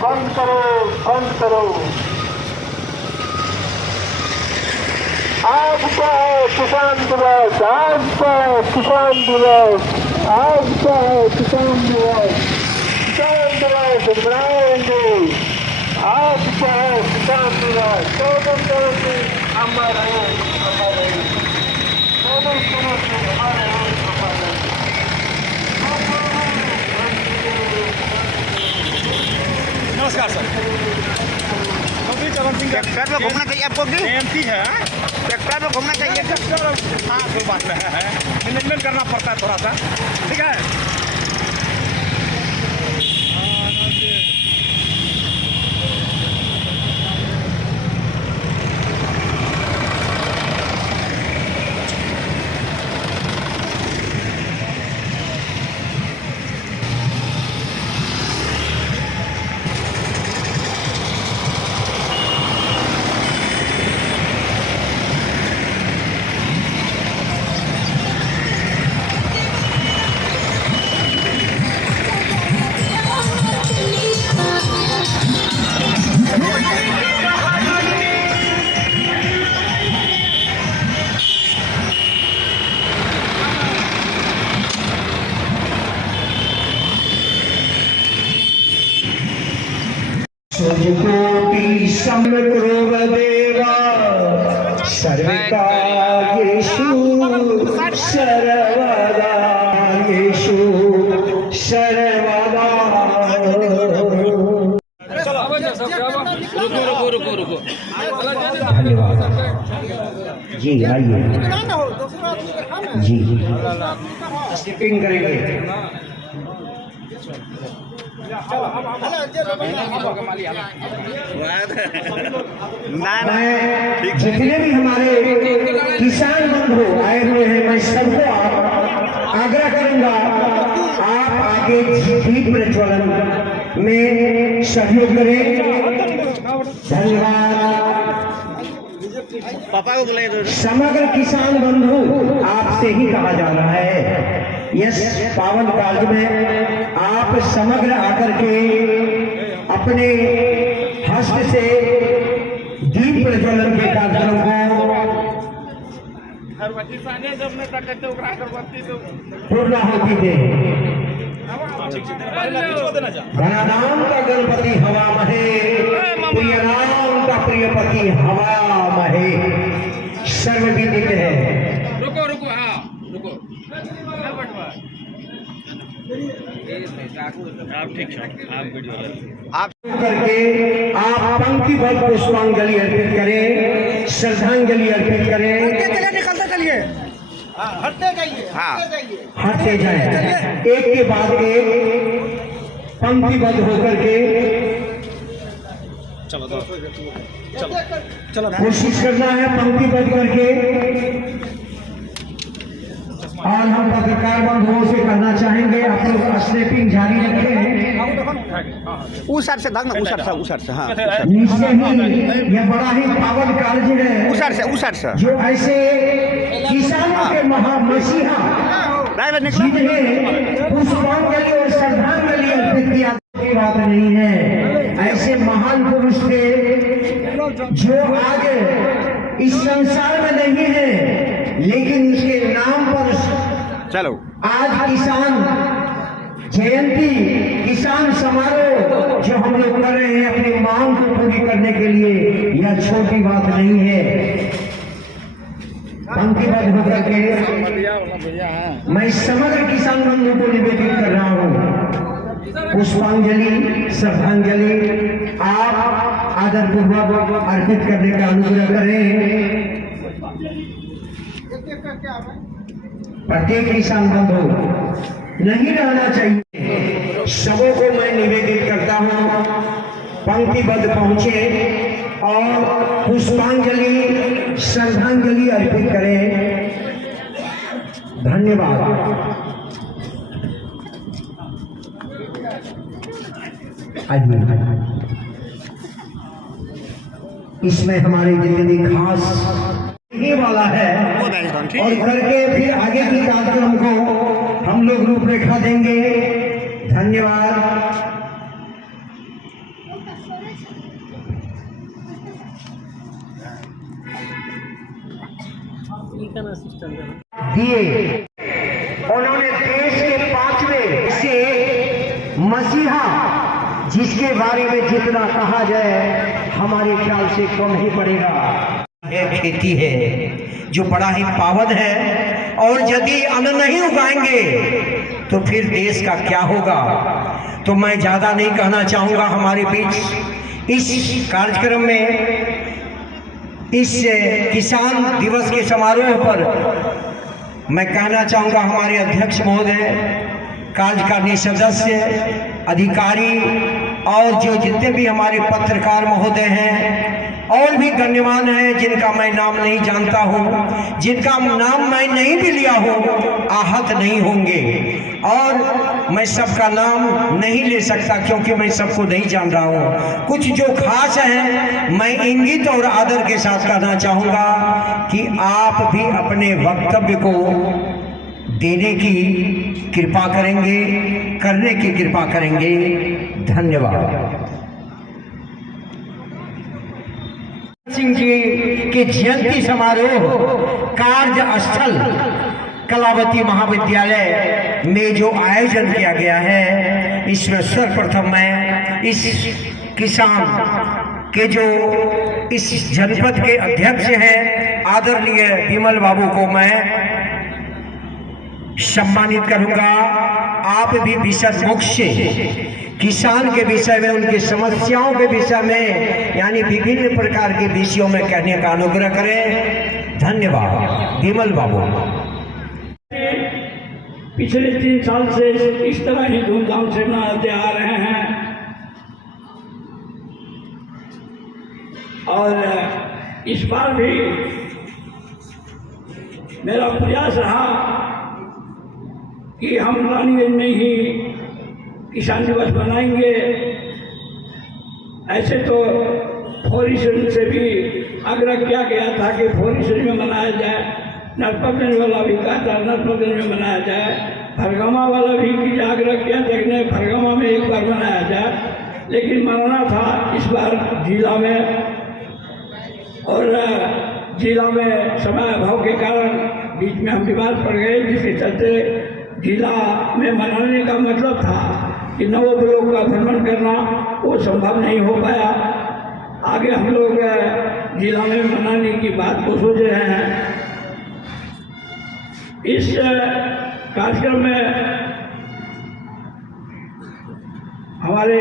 बंद करो, बंद करो। आज का है किसान दिवस, आज का है किसान दिवस, आज का है किसान दिवस। किसान दिवस मनाएंगे, आज का है किसान दिवस। चौदह करोड़ अमर है, अमर है, 14 करोड़ हमारे नमस्कार सर। ट्रैक्टर में घूमना चाहिए आपको भी? एमपी है, ट्रैक्टर में घूमना चाहिए। हाँ कोई बात नहीं है, मैनेजमेंट करना पड़ता है थोड़ा सा, ठीक है। कोटि समग्रो देवा सर्वकार्येषु सर्वदा येषु सर्वदा। रुको। धन्यवाद जी, आइए जी, स्किपिंग करेंगे। जितने भी हमारे किसान बंधु आए हुए हैं, मैं सबको आग्रह करूंगा, आप आगे दीप प्रज्वलन में सहयोग करें। धन्यवाद। पापा को बुलाइए। समग्र किसान बंधु आपसे ही कहा जा रहा है, यस पावन काल में आप समग्र आकर के अपने हस्त से दीप प्रज्वलन के कार्यक्रम को पूर्ण होती दे। घनानाम का गणपति हवा महे, प्रिय राम का प्रियपति हवा महे। सर्वविदित है। रुको हाँ रुको। आप ठीक है, आप वीडियो आप करके आप पंक्तिबद्ध पुष्पांजलि अर्पित करें, श्रद्धांजलि अर्पित करें। निकलते चलिए, हटते जाइए। हाँ हटते जाए, एक के बाद एक पंक्तिबद्ध होकर के चलो कोशिश करना है पंक्तिबद्ध करके। और हम पत्रकार बंधुओं से कहना चाहेंगे, आप लोग स्नैपिंग जारी रखें। उस साइड से भागना, उस साइड से। हाँ निश्चय ही यह बड़ा ही पावन कार्य है, उस साइड से जो ऐसे किसानों के महामसीहा जिन्हें पुष्पांजलि और श्रद्धांजलि अर्पित किया की बात नहीं है। ऐसे महान पुरुष थे जो आज इस संसार में नहीं है, लेकिन उसके नाम पर चलो आज किसान जयंती किसान समारोह जो हम लोग कर रहे हैं अपनी मांग को पूरी करने के लिए, यह छोटी बात नहीं है। पंक्तिबद्ध होकर के मैं समग्र किसान बंधु को निवेदित कर रहा हूँ। पुष्पांजलि श्रद्धांजलि आप आदरपूर्वक अर्पित करने का अनुग्रह करें। प्रत्येक किसान बंधु नहीं रहना चाहिए, सबों को मैं निवेदित करता हूँ पंक्तिबद्ध पहुंचे और पुष्पांजलि श्रद्धांजलि अर्पित करें। धन्यवाद। इसमें हमारे जितने भी खास ये वाला है और करके फिर आगे की कार्यक्रम को हम लोग रूपरेखा देंगे। धन्यवाद। दिए उन्होंने देश के 5वें से मसीहा, जिसके बारे में जितना कहा जाए हमारे ख्याल से कम ही पड़ेगा। यह खेती है जो बड़ा ही पावन है और यदि अन्न नहीं उगाएंगे तो फिर देश का क्या होगा। तो मैं ज्यादा नहीं कहना चाहूंगा। हमारे बीच इस कार्यक्रम में इस किसान दिवस के समारोह पर मैं कहना चाहूंगा हमारे अध्यक्ष महोदय, कार्यकारिणी सदस्य, अधिकारी और जो जितने भी हमारे पत्रकार महोदय हैं और भी गण्यमान हैं जिनका मैं नाम नहीं जानता हूं, जिनका नाम मैं नहीं भी लिया हूं, आहत नहीं होंगे और मैं सबका नाम नहीं ले सकता क्योंकि मैं सबको नहीं जान रहा हूं। कुछ जो खास हैं मैं इंगित और आदर के साथ कहना चाहूंगा कि आप भी अपने वक्तव्य को देने की कृपा करेंगे, करने की कृपा करेंगे। धन्यवाद। सिंह जी के जयंती समारोह कार्य स्थल कलावती महाविद्यालय में जो आयोजन किया गया है, इसमें सर्वप्रथम मैं इस किसान के जो इस जनपद के अध्यक्ष हैं आदरणीय विमल बाबू को मैं सम्मानित करूंगा। आप भी विशद मुख से किसान के विषय में, उनकी समस्याओं के विषय में, यानी विभिन्न प्रकार के विषयों में कहने का अनुग्रह करें। धन्यवाद। विमल बाबू। पिछले 3 साल से इस तरह ही धूमधाम से मनाते आ रहे हैं और इस बार भी मेरा प्रयास रहा कि हम रानीगंज में ही किसान दिवस मनाएंगे। ऐसे तो फोरिशन से भी आग्रह किया गया था कि फोरिशन में मनाया जाए, नरपतगंज वाला भी कहा था नरपतगंज में मनाया जाए, फरगमा वाला भी आग्रह किया देखने फरगमा में एक बार मनाया जाए, लेकिन मनाना था इस बार जिला में और जिला में समय अभाव के कारण बीच में हम बीमार पड़ गए, जिसके चलते जिला में मनाने का मतलब था कि 9 ब्लॉक का भ्रमण करना वो संभव नहीं हो पाया। आगे हम लोग जिला में मनाने की बात को सोच रहे हैं। इस कार्यक्रम में हमारे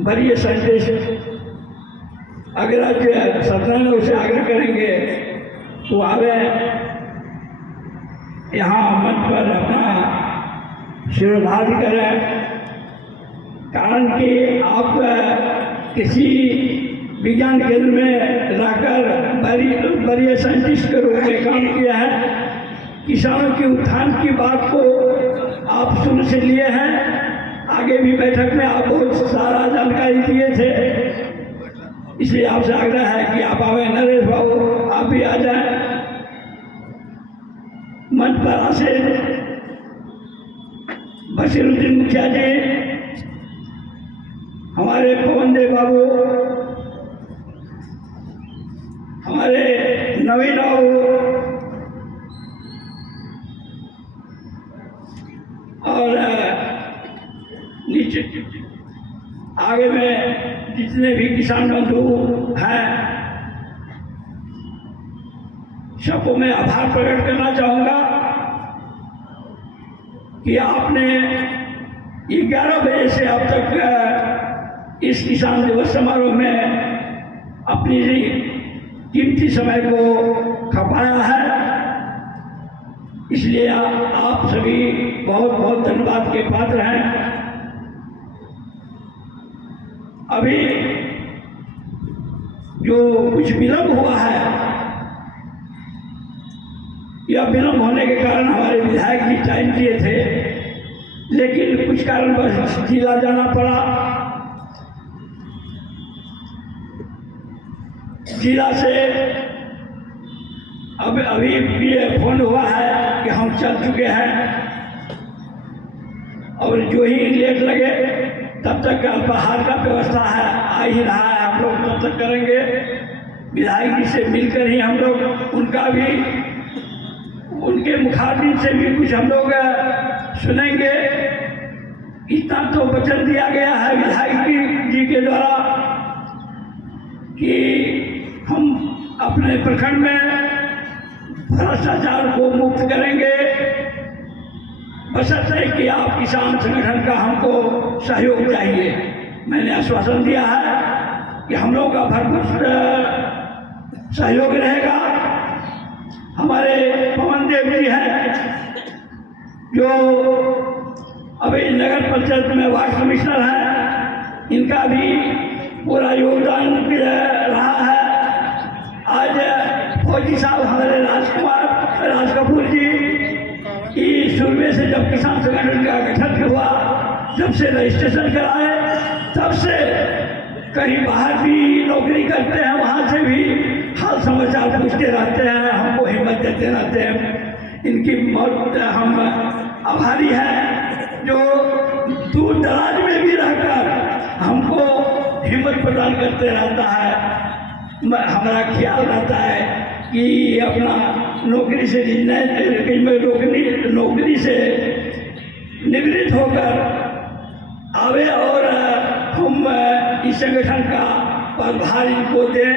वरीय साइंटिस्ट अग्रज सत्यानंद से आग्रह करेंगे तो आवे यहाँ मंच पर अपना शिरोधार्य करें, कारण कि आप किसी विज्ञान केंद्र में रहकर वरीय साइंटिस्ट के रूप में काम किया है। किसानों के उत्थान की बात को आप शुरू से लिए हैं, आगे भी बैठक में आप बहुत सारा जानकारी दिए थे, इसलिए आपसे आग्रह है कि आप आवे। नरेश बाबू आप भी आ जाए मंच पर। आसे बशीरुद्दीन मुखिया जी, हमारे पवन देव बाबू, हमारे नवीन बाबू और आगे में जितने भी किसान बंधु हैं सबको मैं आभार प्रकट करना चाहूँगा कि आपने 11 बजे से अब तक इस किसान दिवस समारोह में अपनी कीमती समय को खपाया है। इसलिए आप सभी बहुत बहुत धन्यवाद के पात्र हैं। अभी जो कुछ विलंब हुआ है, यह विलंब होने के कारण हमारे विधायक जी टाइम दिए थे, लेकिन कुछ कारणवश जिला जाना पड़ा। जिला से अब अभी ये फोन हुआ है कि हम चल चुके हैं, और जो ही लेट लगे तब तक अल्पाहार का व्यवस्था है, आ ही रहा है, हम लोग तब तक करेंगे। विधायक जी से मिलकर ही हम लोग उनका भी, उनके मुखातिब से भी कुछ हम लोग सुनेंगे। इतना तो वचन दिया गया है विधायक जी के द्वारा कि हम अपने प्रखंड में भ्रष्टाचार को मुक्त करेंगे, बशर्ते कि आप किसान संगठन का हमको सहयोग चाहिए। मैंने आश्वासन दिया है कि हम लोगों का भरपूर सहयोग रहेगा। हमारे पवन देव जी हैं जो अभी नगर पंचायत में वार्ड कमिश्नर हैं, इनका भी पूरा योगदान रहा है। आज फौजी साहब हमारे राज कपूर जी की सूबे से जब किसान संगठन का गठन हुआ, जब से रजिस्ट्रेशन कराए, तब से कहीं बाहर भी नौकरी करते हैं, वहाँ से भी हाल समाचार पूछते रहते हैं, हमको हिम्मत देते रहते हैं। इनकी बहुत हम आभारी हैं जो दूर दराज में भी रहकर हमको हिम्मत प्रदान करते रहता है। हमारा ख्याल रहता है कि अपना नौकरी से नौकरी से निवृत्त होकर आवे और हम इस संगठन का पदभार इनको दें।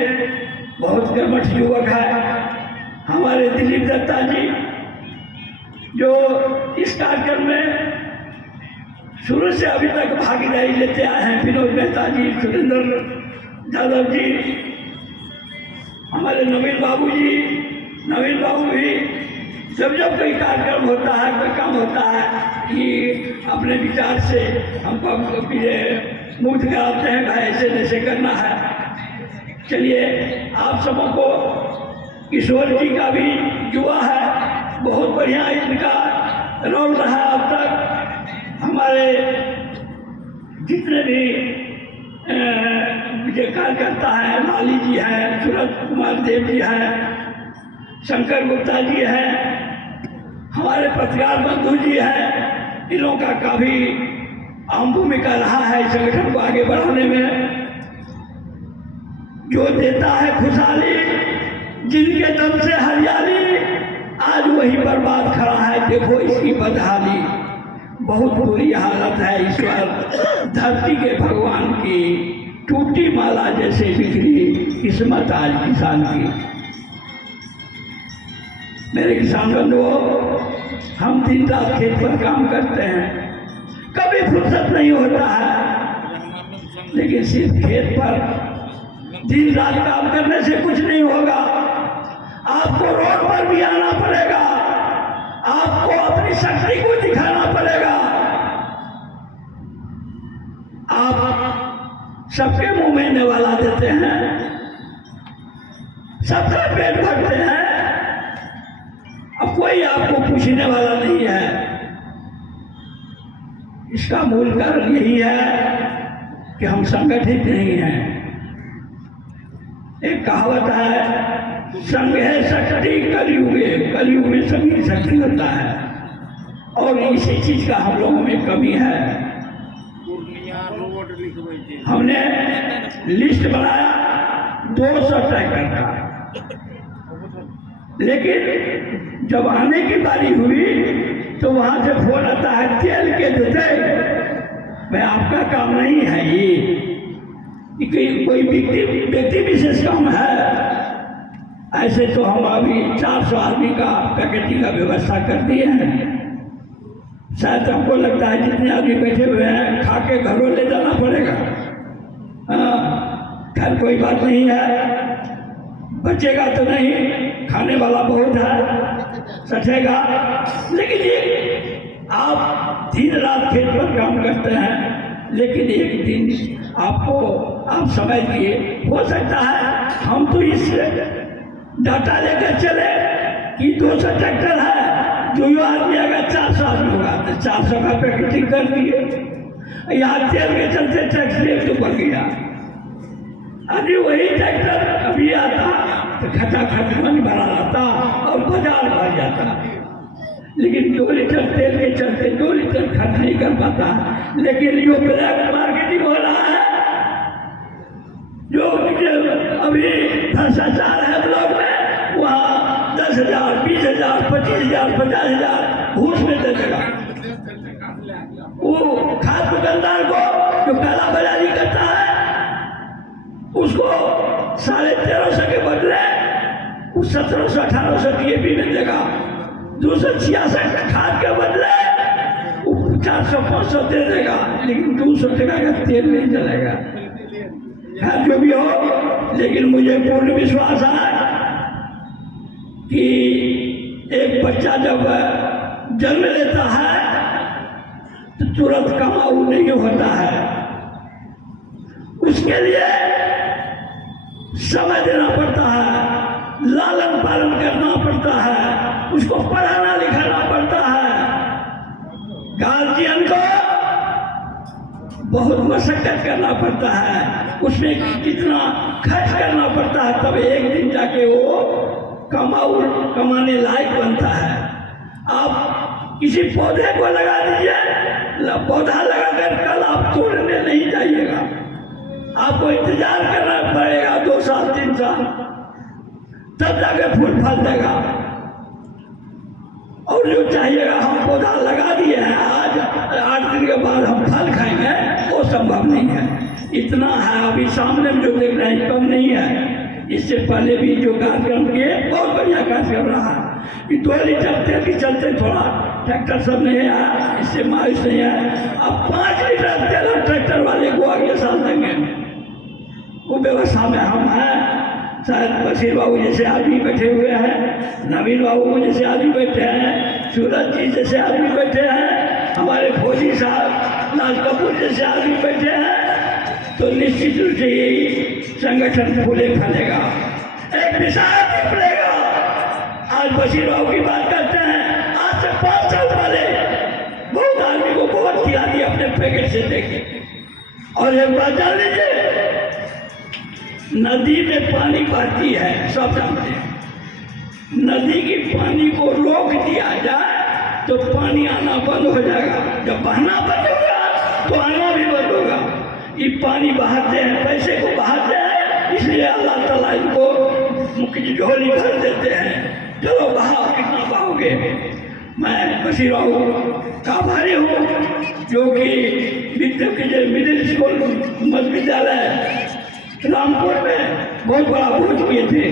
बहुत कर्मठ युवक है हमारे दिलीप दत्ता जी, जो इस कार्यक्रम में शुरू से अभी तक भागीदारी लेते आए हैं। विनोद मेहता जी, सुरेंद्र यादव जी, हमारे नवीन बाबू भी जब जब कोई कार्यक्रम होता है, कोई काम होता है, कि अपने विचार से हमको मुक्त कराते हैं, भाई ऐसे ऐसे करना है। चलिए, आप सबों को किशोर जी का भी युवा है, बहुत बढ़िया इनका रोल रहा अब तक। हमारे जितने भी जो कार्यकर्ता है, लाली जी हैं, सूरज कुमार देव जी हैं, शंकर गुप्ता जी हैं, हमारे पत्रकार बंधु जी हैं, इन लोगों का काफी अहम भूमिका रहा है संगठन को आगे बढ़ाने में। जो देता है खुशहाली, जिनके दम से हरियाली, आज वही बर्बाद खड़ा है, देखो इसकी बदहाली। बहुत बुरी हालत है ईश्वर, धरती के भगवान की टूटी माला जैसे बिखरी किस्मत आज किसान की। मेरे किसान बंधुओं, हम दिन रात खेत पर काम करते हैं, कभी फुर्सत नहीं होता है, लेकिन सिर्फ खेत पर दिन रात काम करने से कुछ नहीं होगा। आपको रोड पर भी आना पड़ेगा, आपको अपनी शक्ति को दिखाना पड़ेगा। आप सबके मुंह में नेवाला देते हैं, सबका पेट भरते हैं, अब कोई आपको पूछने वाला नहीं है। इसका मूल कारण यही है कि हम संगठित नहीं हैं। एक कहावत है, संघ है शक्ति कलयुगे, कलयुग में संघ की शक्ति होता है, और इसी चीज का हम लोगों में कमी है। हमने लिस्ट बनाया 200 ट्रैक्टर का, लेकिन जब आने की बारी हुई तो वहां से फोन आता है तेल के जूते, मैं आपको काम नहीं है ये कोई व्यक्ति विशेष काम है। ऐसे तो हम अभी 400 आदमी का पैकेटिंग का व्यवस्था कर दिए हैं। शायद हमको लगता है जितने आदमी बैठे हुए हैं खा के घरों ले जाना पड़ेगा। खैर कोई बात नहीं है, बचेगा तो नहीं, खाने वाला बहुत है, सचेगा। लेकिन ये आप दिन रात खेत पर काम करते हैं, लेकिन एक दिन आपको आप समझ दिए, हो सकता है हम तो इस डाटा लेकर चले कि 200 ट्रैक्टर है, जो आदमी अगर 400 आदमी होगा तो 400 का पैकेटिंग कर दिए। यहाँ तेल के चलते टैक्स रेट तो बढ़ गया। अभी वही ट्रैक्टर अभी आता तो खटाखट मन भरा रहता और बाजार भर जाता, लेकिन 2 लीटर तेल के चलते 2 लीटर खर्च नहीं कर पाता। लेकिन जो ब्लैक मार्केटिंग हो रहा है, जो अभी भ्रष्टाचार है ब्लॉक में, वहाँ 10,000, 20,000, 25,000, 50,000 घूस में दे देगा। वो खाद दुकानदार को जो काला बाजारी करता है उसको 1350 के बदले 1700, 1800 DAP में देगा। 266 खाद के बदले 400, 500 दे देगा, लेकिन 200 टका का तेल नहीं चलेगा। जो भी हो, लेकिन मुझे पूर्ण विश्वास है कि एक बच्चा जब जन्म लेता है तो तुरंत कमाऊ नहीं होता है। उसके लिए समय देना पड़ता है, लालन पालन करना पड़ता है, उसको पढ़ाना लिखाना पड़ता है। गार्जियन को बहुत मशक्कत करना पड़ता है, उसमें कितना खर्च करना पड़ता है, तब एक दिन जाके वो कमाने लायक बनता है। आप किसी पौधे को लगा दीजिए, पौधा लगाकर कल आप तोड़ने नहीं जाइएगा, आपको इंतजार करना पड़ेगा 2 साल 3 साल, तब जाके फूल फल देगा। और जो चाहिएगा हम पौधा लगा दिए हैं, आज 8 दिन के बाद हम फल खाएंगे, वो संभव नहीं है। इतना है, अभी सामने में जो देख रहे हैं कम नहीं है। इससे पहले भी जो कार्यक्रम किए बहुत बढ़िया कार्यक्रम रहा। 2 लीटर तेल के चलते थोड़ा ट्रैक्टर सब नहीं आया, इससे मायूस नहीं है। अब 5 लीटर तेल ट्रैक्टर वाले को अगले साल देंगे। वो व्यवस्था में हम हैं। शायद बशीर बाबू जैसे आदमी बैठे हुए हैं, नवीन बाबू जैसे आदमी बैठे हैं, सूरज जी जैसे आदमी बैठे हैं, हमारे फौजी साहब लाल कपूर जैसे आदमी बैठे हैं, तो निश्चित रूप से यही संगठन फूले फलेगा, एक मिसाल निकलेगा। आज बशीर बाबू की बात करते हैं, आज से 5 साल पहले बहुत आदमी को बहुत खिला दिया अपने पैकेट से देखे। और एक बात जान लीजिए, नदी में पानी बहती है, सब जानते हैं। नदी की पानी को रोक दिया जाए तो पानी आना बंद हो जाएगा, जब बहना बंद होगा तो आना भी बंद होगा। ये पानी बहाते हैं, पैसे को बहाते हैं, इसलिए अल्लाह ताला इनको मुख्य झोली भर देते हैं। चलो बहाओ, कितना बहाओगे। मैं बशीर बाबू का आभारी हूँ, जो कि मिडिल स्कूल मध्य विद्यालय रामपुर में बहुत बड़ा भोज किए थे,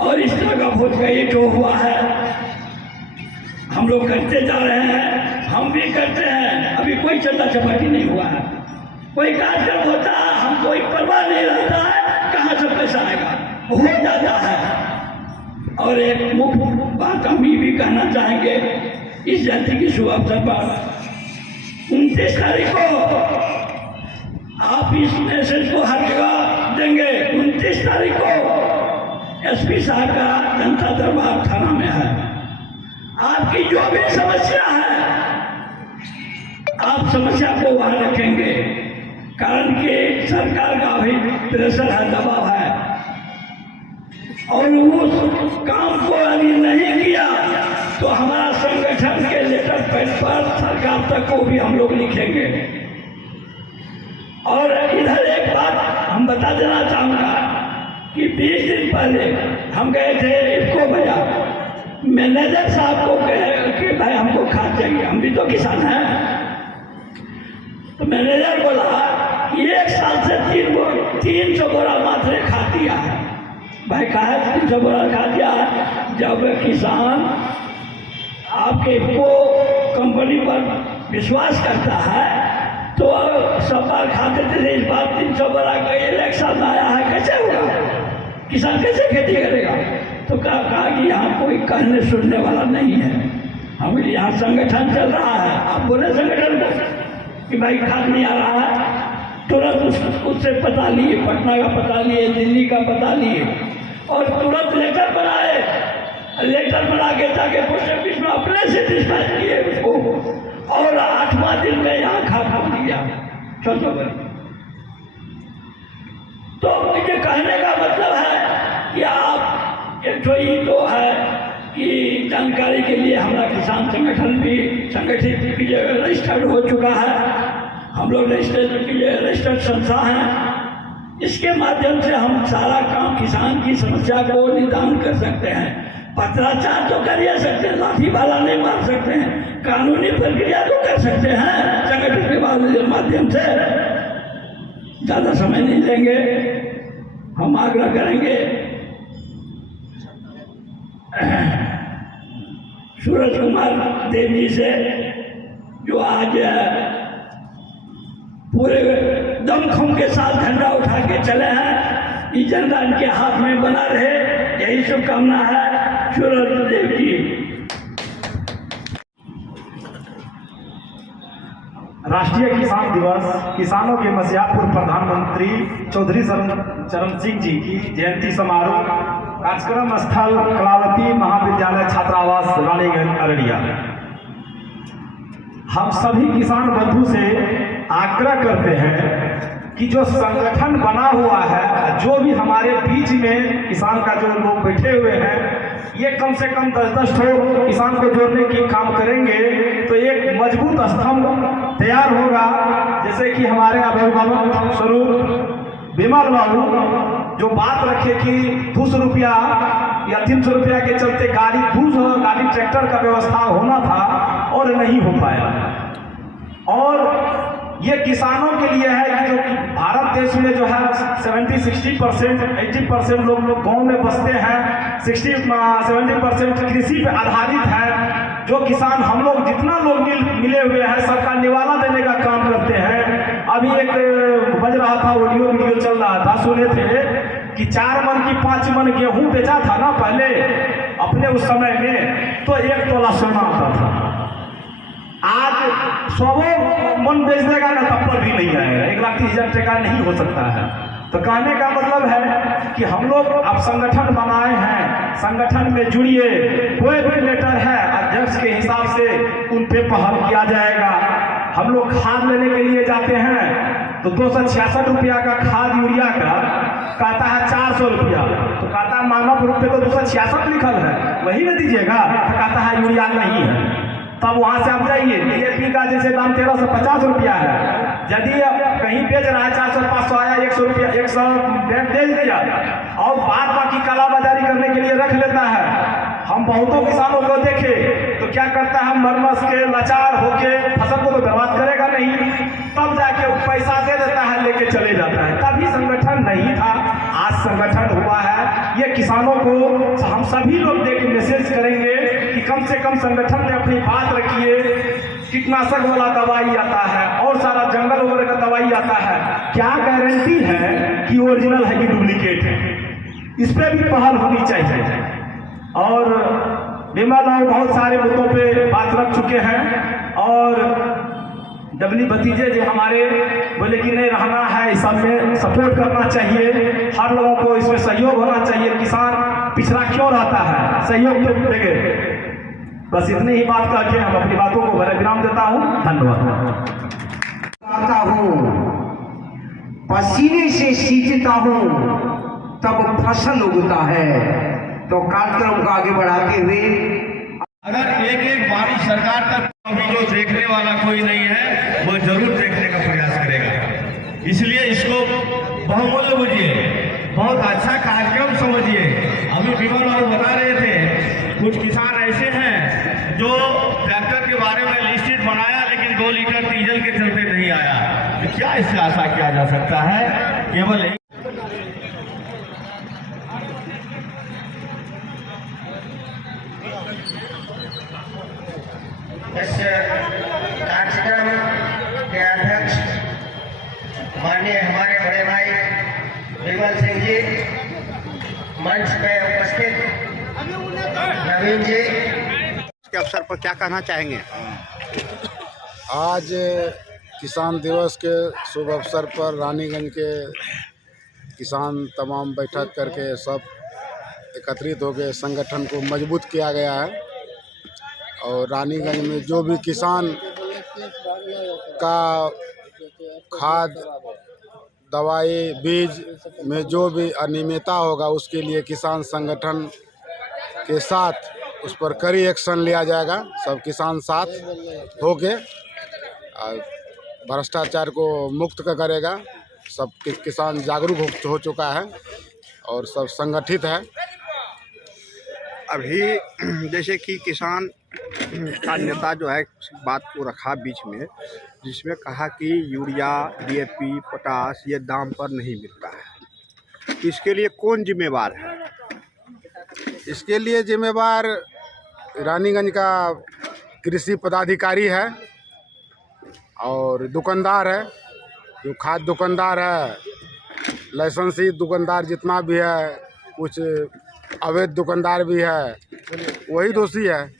और इस तरह का भोज का एक हुआ है। हम लोग करते जा रहे हैं, हम भी करते हैं। अभी कोई चंदा चपाटी नहीं हुआ है, कोई कार्यक्रम होता है, हम कोई परवाह नहीं रहता है कहाँ से पैसा आएगा, हो जाता है। और एक मुख्य बात हम ये भी कहना चाहेंगे, इस जयंती की शुभ अवसर पर 29 तारीख को आप इस मैसेज को हर जगह देंगे। 29 तारीख को SP साहब का जनता दरबार थाना में है। आपकी जो भी समस्या है, आप समस्या को वहां रखेंगे, कारण कि सरकार का भी प्रेशर है, दबाव है, और उस काम को यदि नहीं किया तो हमारा संगठन के लेटर पैड पर सरकार तक को भी हम लोग लिखेंगे। और इधर एक बात हम बता देना चाहूँगा कि 20 दिन पहले हम गए थे इसको भैया, मैनेजर साहब को कहे कि भाई हमको खाद चाहिए, हम भी तो किसान हैं। तो तो मैनेजर बोला कि 1 साल से 300 बोरा मात्र खा दिया है। भाई कहा 300 बोरा खा दिया है। जब किसान आपके को कंपनी पर विश्वास करता है तो सब बार खाते थे, इस बार 300 बोरा का इलेक्शन आया है, कैसे होगा? किसान कैसे खेती करेगा? तो कहा कि यहाँ कोई कहने सुनने वाला नहीं है, हम यहाँ संगठन चल रहा है। आप बोले संगठन को कि भाई खाद नहीं आ रहा है, तुरंत उससे पता लिए, पटना का पता लिए, दिल्ली का पता लिए और तुरंत लेटर बनाए। लेटर बना के जाके पोस्ट ऑफिस में अपने से डिस्पैच किए उसको और 8वां दिन में यहाँ खा दिया 600 बोरा। तो मुझे कहने का मतलब है कि आप एक तो है कि जानकारी के लिए हमारा किसान संगठन भी संगठित रजिस्टर्ड हो चुका है। हम लोग रजिस्टर्ड संस्था हैं। इसके माध्यम से हम सारा काम किसान की समस्या को निदान कर सकते हैं। पत्राचार तो कर ही सकते हैं, लाठी भाला नहीं मार सकते हैं, कानूनी प्रक्रिया तो कर सकते हैं संगठन के माध्यम से। ज़्यादा समय नहीं लेंगे, हम आग्रह करेंगे सूरज कुमार देव जी से, जो आज पूरे दमखम के साथ झंडा उठा के चले हैं। ये झंडा इनके हाथ में बना रहे, यही शुभकामना है सूरज देव जी। राष्ट्रीय किसान दिवस किसानों के मसीहा पूर्व प्रधानमंत्री चौधरी चरण सिंह जी की जयंती समारोह कार्यक्रम स्थल कलावती महाविद्यालय छात्रावास रानीगंज अररिया। हम सभी किसान बंधु से आग्रह करते हैं कि जो संगठन बना हुआ है, जो भी हमारे बीच में किसान का जो लोग बैठे हुए हैं, ये कम से कम 10-10 ठो किसान को जोड़ने की काम करेंगे तो एक मजबूत स्तंभ तैयार होगा। जैसे कि हमारे अभिभावक स्वरूप विमल बाबू जो बात रखे कि 200 रुपया या 300 रुपया के चलते गाड़ी ट्रैक्टर का व्यवस्था होना था और नहीं हो पाया। और ये किसानों के लिए है कि जो भारत देश में जो है 70-60% 80% लोग गांव में बसते हैं, 60-70% कृषि पे आधारित है। जो किसान हम लोग जितना लोग मिले हुए हैं सबका निवाला देने का काम करते हैं। अभी एक बज रहा था, ऑडियो वीडियो चल रहा था, सुने थे कि 4 मन की 5 मन गेहूं बेचा था ना पहले अपने उस समय में, तो 1 तोला सोना आता था। आज 100 मन बेच देगा ना तब पर भी नहीं आएगा, 1,30,000 टका नहीं हो सकता है। तो कहने का मतलब है कि हम लोग अब संगठन बनाए हैं, संगठन में जुड़िए। कोई भी लेटर है अध्यक्ष के हिसाब से उन पे पहल किया जाएगा। हम लोग खाद लेने के लिए जाते हैं तो 266 रुपया का खाद यूरिया का कहता है 400 रुपया, तो कहता है मानव रूप में तो 266 लिखल है, वही न दीजिएगा, तो कहता है यूरिया नहीं है। तब वहां से आप जाइए, DAP का जैसे दाम 1350 रुपया है, यदि कहीं बेच रहा है 400-500 आया 100 रुपया 100 दे दिया और बाकी कालाबाजारी करने के लिए रख लेता है। हम बहुतों किसानों को देखे तो क्या करता है, मरमस के लाचार होके फसल को तो बर्बाद करेगा नहीं, तब जाके पैसा दे देता है, लेके चले जाता है। तभी संगठन नहीं था, आज संगठन हुआ है। ये किसानों को हम सभी लोग देख मैसेज करेंगे कि कम से कम संगठन में अपनी बात रखिए। कीटनाशक वाला दवाई आता है और सारा जंगल वगैरह का दवाई आता है, क्या गारंटी है कि ओरिजिनल है कि डुप्लीकेट है? इस पर भी पहल होनी चाहिए। और विमल और बहुत सारे मुद्दों पे बात रख चुके हैं और डबली भतीजे जो हमारे बोले कि नहीं रहना है, इस सब में सपोर्ट करना चाहिए, हर लोगों को इसमें सहयोग होना चाहिए। किसान पिछड़ा क्यों रहता है, सहयोग तो देंगे। बस इतनी ही बात करके हम अपनी बातों को विराम देता हूँ। धन्यवाद। आता हूँ पसीने से सींचता हूँ तब फसल उगता है। तो कार्यक्रम को आगे बढ़ाते हुए अगर एक बारिश सरकार तक अभी जो देखने वाला कोई नहीं है वो जरूर देखने का प्रयास करेगा। इसलिए इसको बहुमूल्य बुझिए, बहुत अच्छा कार्यक्रम समझिए। अभी विमल और बता रहे थे कुछ किसान ऐसे हैं जो ट्रैक्टर के बारे में लिस्टेड बनाया लेकिन 2 लीटर डीजल के चलते नहीं आया। तो क्या इससे आशा किया जा सकता है? केवल इस कार्यक्रम के अध्यक्ष माननीय हमारे बड़े भाई विमल सिंह जी, मंच पे उपस्थित नवीन जी, के अवसर पर क्या कहना चाहेंगे? आज किसान दिवस के शुभ अवसर पर रानीगंज के किसान तमाम बैठक करके सब एकत्रित हो गए, संगठन को मजबूत किया गया है। और रानीगंज में जो भी किसान का खाद, दवाई, बीज में जो भी अनियमितता होगा उसके लिए किसान संगठन के साथ उस पर कड़ी एक्शन लिया जाएगा। सब किसान साथ होके भ्रष्टाचार को मुक्त करेगा। सब किसान जागरूक हो चुका है और सब संगठित है। अभी जैसे कि किसान का नेता जो है बात को रखा बीच में, जिसमें कहा कि यूरिया, DAP, पोटास ये दाम पर नहीं मिलता है, इसके लिए कौन जिम्मेवार है? इसके लिए जिम्मेवार रानीगंज का कृषि पदाधिकारी है और दुकानदार है। जो खाद दुकानदार है, लाइसेंसी दुकानदार जितना भी है, कुछ अवैध दुकानदार भी है, वही दोषी है।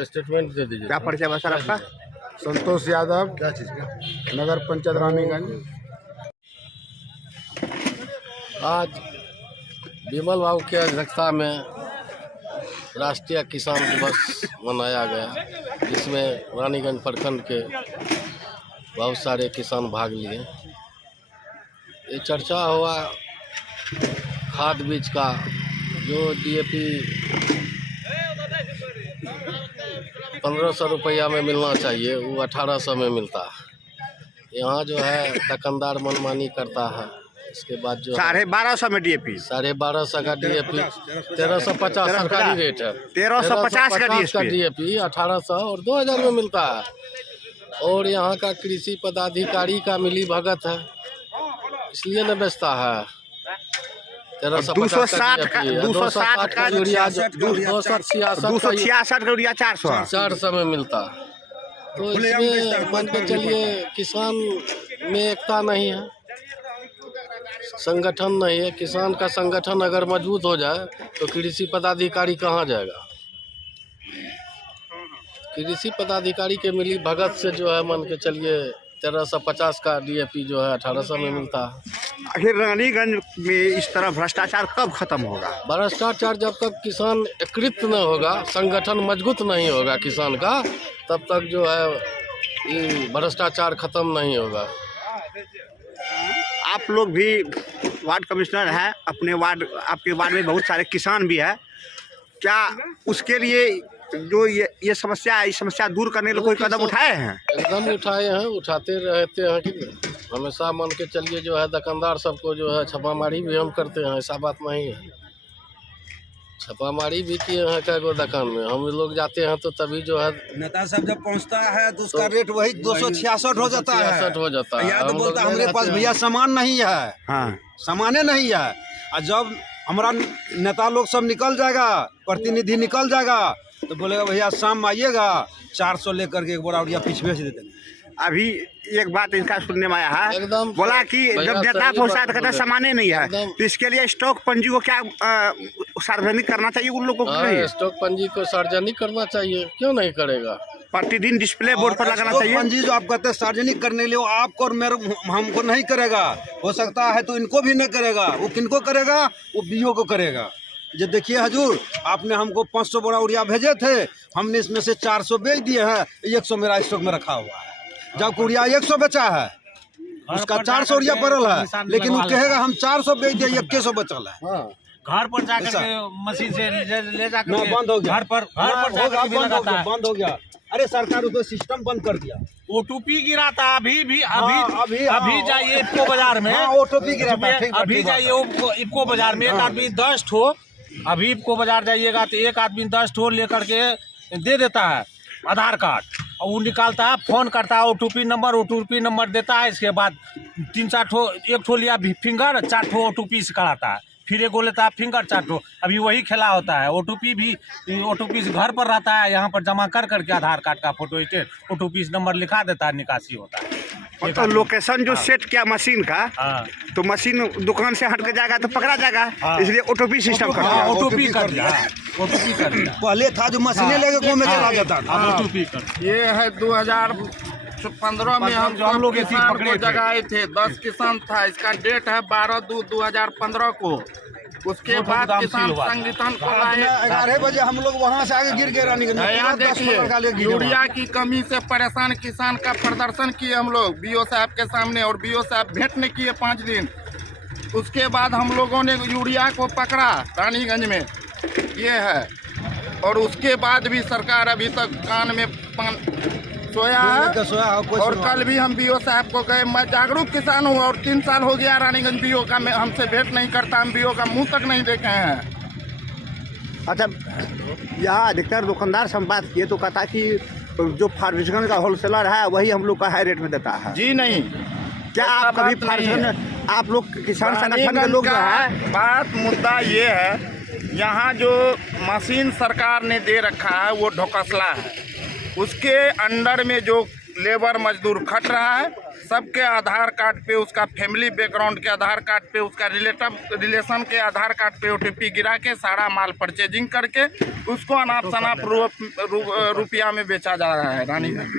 स्टेटमेंट दे दीजिए। क्या परिचय है सर आपका? संतोष यादव, नगर पंचायत रानीगंज। आज विमल बाबू की अध्यक्षता में राष्ट्रीय किसान दिवस मनाया गया, जिसमें रानीगंज प्रखंड के बहुत सारे किसान भाग लिए। ये चर्चा हुआ खाद बीज का, जो DAP 1500 रुपया में मिलना चाहिए, वो 1800 में मिलता है। यहाँ जो है दुकानदार मनमानी करता है। इसके बाद जो 1250 में DAP, 1250 का DAP, 1350 सरकारी रेट है, 1350 का DAP 1800 और 2000 में मिलता है। और यहाँ का कृषि पदाधिकारी का मिली भगत है, इसलिए न बेचता है। 260 का यूरिया, 266 का यूरिया 400 में मिलता। तो इसमें मान के चलिए किसान में एकता नहीं है, संगठन नहीं है। किसान का संगठन अगर मजबूत हो जाए तो कृषि पदाधिकारी कहाँ जाएगा? कृषि पदाधिकारी के मिली भगत से जो है मान के चलिए 1350 का DAP जो है 1800 में मिलता है। आखिर रानीगंज में इस तरह भ्रष्टाचार कब खत्म होगा? भ्रष्टाचार जब तक किसान एकीकृत न होगा, संगठन मजबूत नहीं होगा किसान का, तब तक जो है ये भ्रष्टाचार खत्म नहीं होगा। आप लोग भी वार्ड कमिश्नर हैं, अपने वार्ड, आपके वार्ड में बहुत सारे किसान भी हैं, क्या उसके लिए जो ये समस्या है, इस समस्या दूर करने के लिए कोई कदम उठाए हैं? एकदम उठाए हैं, उठाते रहते हैं कि हमेशा मान के चलिए जो है दुकानदार सबको जो है छापामारी भी हम करते हैं, ऐसा बात नहीं है। छापामारी भी किए हैं कई गो दुकान में, हम लोग जाते हैं तो तभी जो है नेता सब जब पहुंचता है तो उसका रेट वही 266 हो जाता है। 66 हो जाता है। या तो बोलता है हमारे पास भैया सामान नहीं है, हाँ, सामाने नहीं है। और जब हमारा नेता लोग सब निकल जाएगा, प्रतिनिधि निकल जाएगा, तो बोलेगा भैया शाम में आइएगा, 400 लेकर के एक बोरा यूरिया पीछे भेज देते हैं। अभी एक बात इनका सुनने में आया है, एकदम बोला कि जब नेता पहुंचा तो कहता सामान्य नहीं है, तो इसके लिए स्टॉक पंजी को क्या सार्वजनिक करना चाहिए उन लोगों को? नहीं, स्टॉक पंजी को सार्वजनिक करना चाहिए, क्यों नहीं करेगा? प्रतिदिन डिस्प्ले बोर्ड पर लगाना चाहिए। पंजी जो आप कहते हैं सार्वजनिक करने के लिए, वो आपको और मेरे हमको नहीं करेगा। हो सकता है तो इनको भी नहीं करेगा। वो किनको करेगा? वो BO को करेगा। ये देखिए हजूर, आपने हमको 500 बोरा यूरिया भेजे थे, हमने इसमें से 400 बेच दिए हैं, 100 मेरा स्टॉक में रखा हुआ है। जब यूरिया 100 बेचा है, उसका 400 यूरिया पड़ल है, लेकिन वो कहेगा हम 400 बेच दिए, 100 बचल है। घर पर जाकर के मशीन से ले जाकर ना बंद हो गया, घर पर बंद हो गया। अरे सरकार तो सिस्टम बंद कर दिया। ओटोपी गिरा था, अभी जाइए इफ्को बाजार में, ओटोपी गिरा था। अभी जाइए इफ्को बाजार में, एक आदमी 10 ठो, अभी इफ्को बाजार जाइएगा तो एक आदमी 10 ठो लेकर के दे देता है आधार कार्ड। और वो निकालता है, फ़ोन करता है, OTP नंबर देता है। इसके बाद 3-4 ठो, एक ठो लिया फिंगर, 4 ठो OTP से कराता है, फिर एगो लेता है फिंगर 4 ठो। अभी वही खेला होता है। OTP से घर पर रहता है, यहाँ पर जमा कर करके आधार कार्ड का फोटो स्टेट OTP से नंबर लिखा देता है, निकासी होता है। और तो लोकेशन जो सेट किया मशीन का, तो मशीन दुकान से हट के जाएगा तो पकड़ा जाएगा, इसलिए OTP सिस्टम कर दिया। OTP कर दिया। पहले था जो मशीनें लेके गाँव में चला जाता था। OTP कर। ये है 2015 में हम लोग किसान को जगाए थे। 10 किसान था। इसका डेट है 12/2/2015 को। उसके बाद किसान संगठन को लाए। 11 बजे हम लोग वहाँ से आगे गिर गए रानीगंज में। यहाँ देखिए, यूरिया की कमी से परेशान किसान का प्रदर्शन किए हम लोग BO साहब के सामने, और BO साहब भेंट नहीं किए 5 दिन। उसके बाद हम लोगों ने यूरिया को पकड़ा रानीगंज में, ये है। और उसके बाद भी सरकार अभी तक कान में सोया है। और कल भी हम BO साहब को गए। मैं जागरूक किसान हूँ और 3 साल हो गया रानीगंज BO का हमसे भेंट नहीं करता। हम BO का मुंह तक नहीं देखे हैं। अच्छा, यहाँ अधिकतर दुकानदार से हम बात किए तो कहता कि जो फार्मेस्यूटिकल का होलसेलर है वही हम लोग का हाई रेट में देता है। जी नहीं, क्या आप कभी फार्मेस्यूटिकल, आप लोग किसान संगठन के लोग जो है, बात मुद्दा ये है, यहाँ जो मशीन सरकार ने दे रखा है वो ढोकसला है। उसके अंडर में जो लेबर मजदूर खट रहा है, सबके आधार कार्ड पे, उसका फैमिली बैकग्राउंड के आधार कार्ड पे, उसका रिलेशन के आधार कार्ड पे OTP गिरा के सारा माल परचेजिंग करके उसको अनाप शनाप रुपया में बेचा जा रहा है रानीगंज।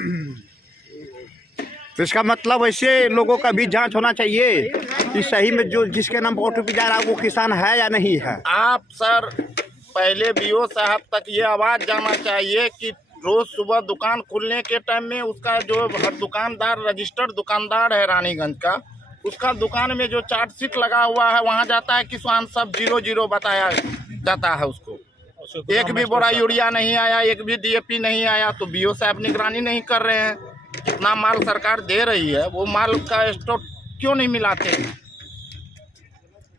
तो इसका मतलब ऐसे लोगों का भी जांच होना चाहिए कि सही में जो जिसके नाम पर OTP जा रहा है वो किसान है या नहीं है। आप सर पहले BO साहब तक ये आवाज़ जाना चाहिए कि रोज़ सुबह दुकान खुलने के टाइम में उसका जो हर दुकानदार रजिस्टर्ड दुकानदार है रानीगंज का, उसका दुकान में जो चार्ट शीट लगा हुआ है वहाँ जाता है किसान सब 0 बताया जाता है उसको। एक भी बोरा यूरिया नहीं आया, एक भी DAP नहीं आया, तो BO साहब निगरानी नहीं कर रहे हैं। जितना माल सरकार दे रही है वो माल का स्टॉक क्यों नहीं मिलाते?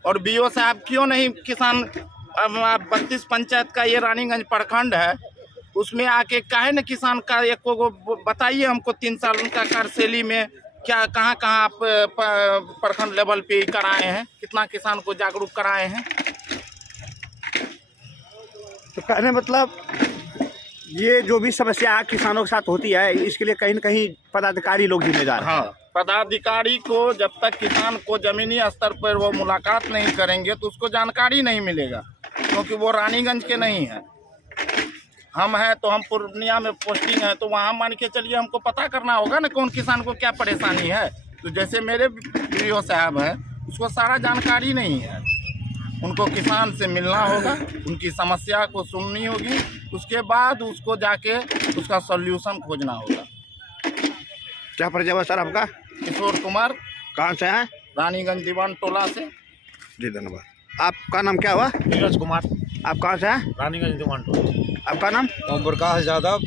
और BO साहब क्यों नहीं किसान 32 पंचायत का ये रानीगंज प्रखंड है, उसमें आके काहे न किसान का एक को बताइए हमको 3 साल उनका कार्यशैली में क्या कहाँ आप प्रखंड लेवल पे कराए हैं, कितना किसान को जागरूक कराए हैं। तो कहने मतलब ये जो भी समस्या किसानों के साथ होती है इसके लिए कहीं न कहीं पदाधिकारी लोग जिम्मेदार हैं। हाँ, पदाधिकारी को जब तक किसान को जमीनी स्तर पर वो मुलाकात नहीं करेंगे तो उसको जानकारी नहीं मिलेगा, क्योंकि वो रानीगंज के नहीं है। हम हैं तो हम पूर्णिया में पोस्टिंग है, तो वहाँ मान के चलिए हमको पता करना होगा ना कौन किसान को क्या परेशानी है। तो जैसे मेरे BO साहब हैं, उसको सारा जानकारी नहीं है। उनको किसान से मिलना होगा, उनकी समस्या को सुननी होगी, उसके बाद उसको जाके उसका सॉल्यूशन खोजना होगा। क्या परिचय है सर आपका? किशोर कुमार। कहाँ से हैं? रानीगंज दीवान टोला से। जी धन्यवाद। आपका नाम क्या हुआ? नीरज कुमार। आप कहाँ से हैं? रानीगंज दीवान टोला। आपका नाम? ओम प्रकाश यादव,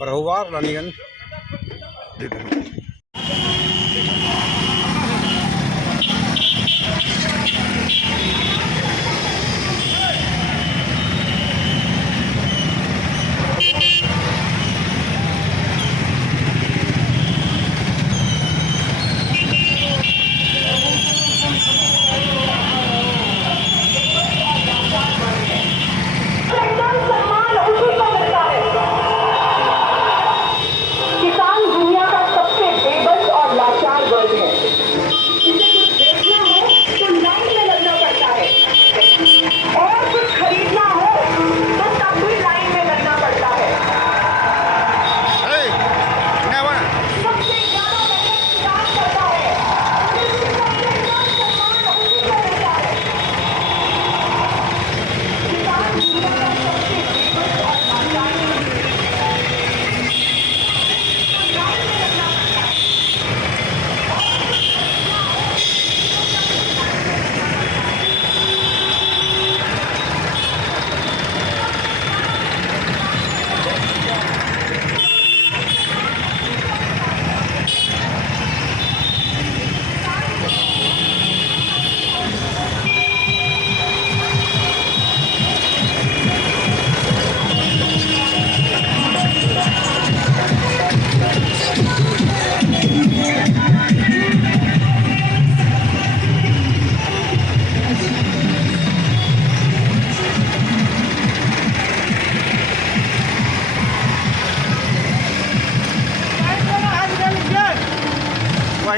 बरहुआ, रानीगंज। जी धन्यवाद। किसान दुनिया का सबसे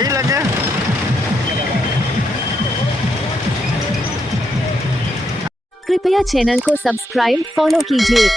सही लगे। कृपया चैनल को सब्सक्राइब फॉलो कीजिए।